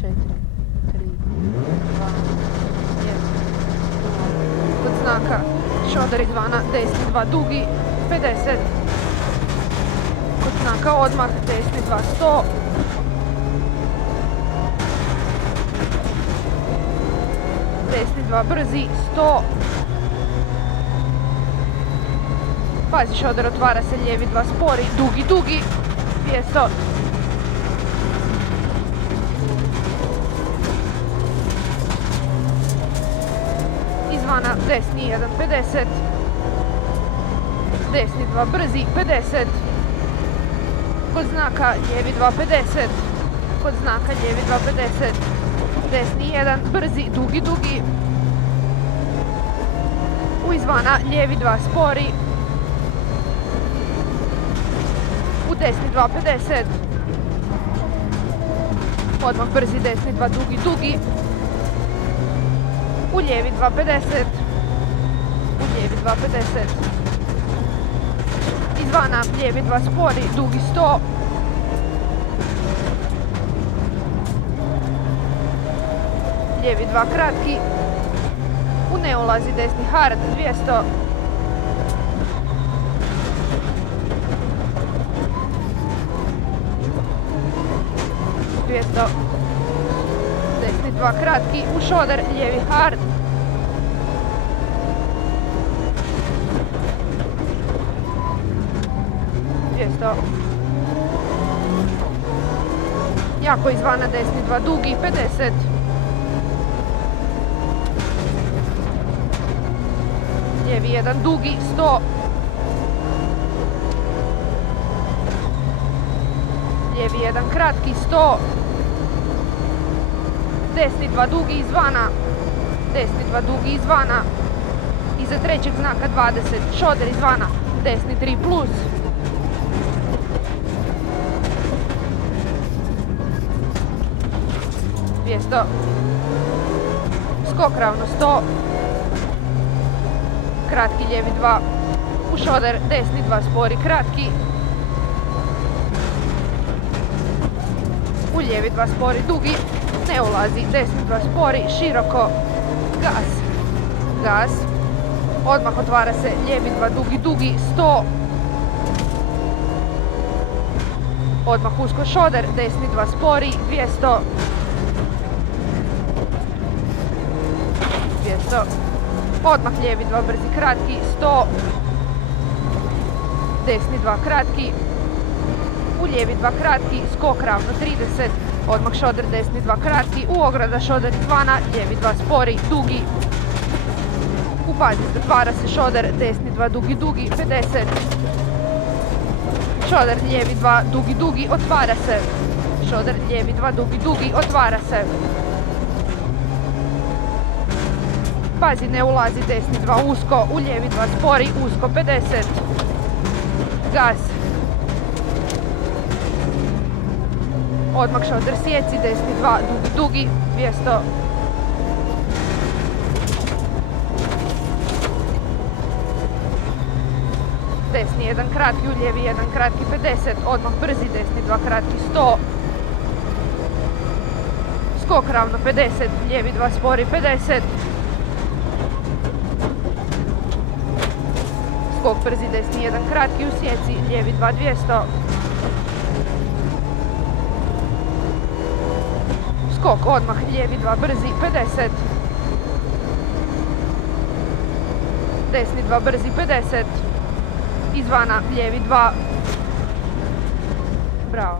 4, 3, 2, 1. Kod znaka šoder izvana, desni 2 dugi, 50. Kod znaka odmah, desni 2, 100. Desni 2 brzi, 100. Pazi, šoder otvara se, lijevi 2 spori, dugi, dugi, 200. Izvana, desni 1, 50. Desni 2 brzi, 50. Kod znaka lijevi 2, 50. Kod znaka lijevi 2, 50. Desni 1, brzi, dugi, dugi. U izvana lijevi 2 spori. U desni 2, 50. Odmah brzi, desni 2 dugi, dugi. U lijevi 2, 50. U lijevi 2, 50. Izvana lijevi 2 spori, dugi 100. Lijevi 2 kratki. U ne ulazi desni hard, 200. Desni 2 kratki, u šoder, lijevi hard. Jako izvana, desni 2 dugi, 50. Lijevi 1 dugi, 100. Lijevi 1 kratki, 100. Desni 2 dugi izvana. Desni 2 dugi izvana. Iza trećeg znaka 20. Šoder izvana. Desni 3 plus. Skok ravno 100. Kratki lijevi 2. U šoder, desni 2 spori, kratki. U lijevi 2 spori, dugi. Ne ulazi, desni 2 spori, široko. Gas. Gas. Odmah otvara se, lijevi 2 dugi, dugi, 100. Odmah usko šoder, desni 2 spori, 200. Odmah lijevi 2 brzi, kratki, 100. Desni 2 kratki. U lijevi 2 kratki, skok ravno 30. Odmah šoder, desni 2 kratki. U ograda šoder izvana, lijevi 2 spori, dugi. U pazi, otvara se šoder, desni 2 dugi, dugi, 50. Šoder, lijevi 2 dugi, dugi, otvara se. Šoder, lijevi 2 dugi, dugi, otvara se. Pazi, ne ulazi, desni 2 usko, u lijevi 2 spori, usko, 50. Gas. Odmah šoder sjeci, desni 2 dugi, dugi, 200. Desni 1 kratki, u lijevi 1 kratki, 50. Odmah brzi, desni 2 kratki, 100. Skok ravno 50, lijevi 2 spori, 50. Skok brzi, desni 1 kratki, u sjeci, lijevi 2, 200. Skok odmah, lijevi 2 brzi, 50. Desni 2 brzi, 50. Izvana, lijevi 2. Bravo.